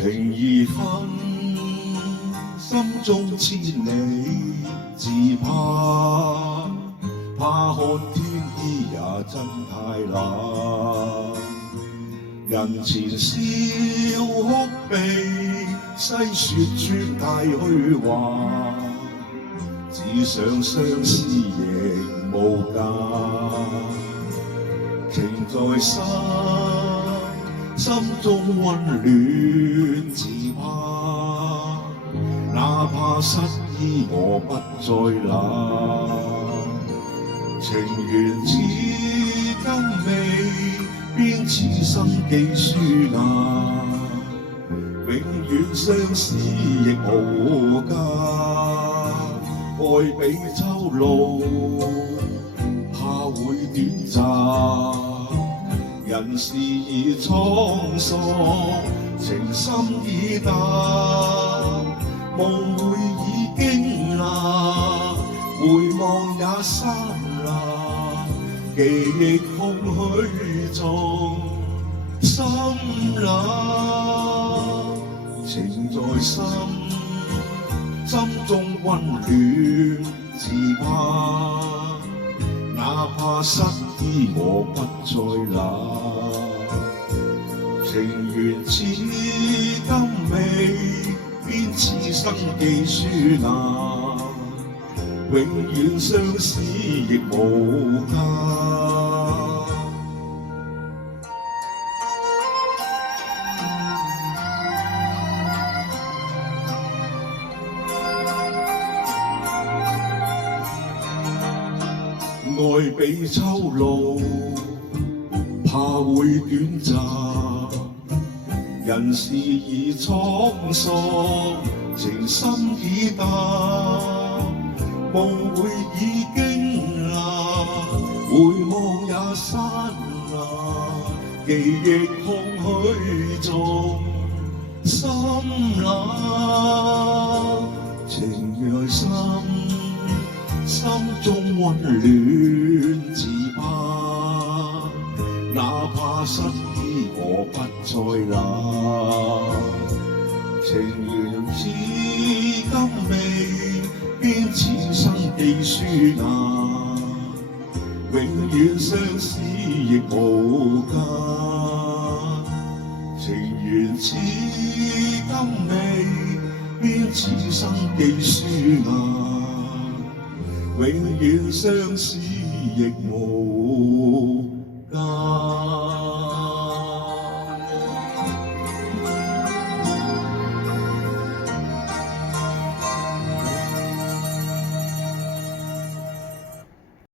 情義分，心中千里自怕，怕看天意也真太冷。人前笑哭悲，細說穿太虛幻，只想相思亦無價。情在心，心中溫暖自怕，哪怕失意我不再冷。情緣至今未變，此生記書那，永遠相思亦無價。愛比秋露，怕會短暫。人事已滄桑，情深已淡，夢會已經冷，回望也剎那，記憶空虛中心冷。情在心，心中溫暖自怕，哪怕失意我不再冷。情緣至今未變，此生記書那，永遠相思亦無價。愛比秋露，怕會短暫。人事已滄桑，情深已淡，夢會已經冷，回望也剎那，記憶空虛中心冷。情在心，心中溫暖自怕，哪怕失意我不再冷。情緣至今未變，此生記書那，永遠相思亦無價。情緣至今未變，此生記書那，永遠相思亦無價。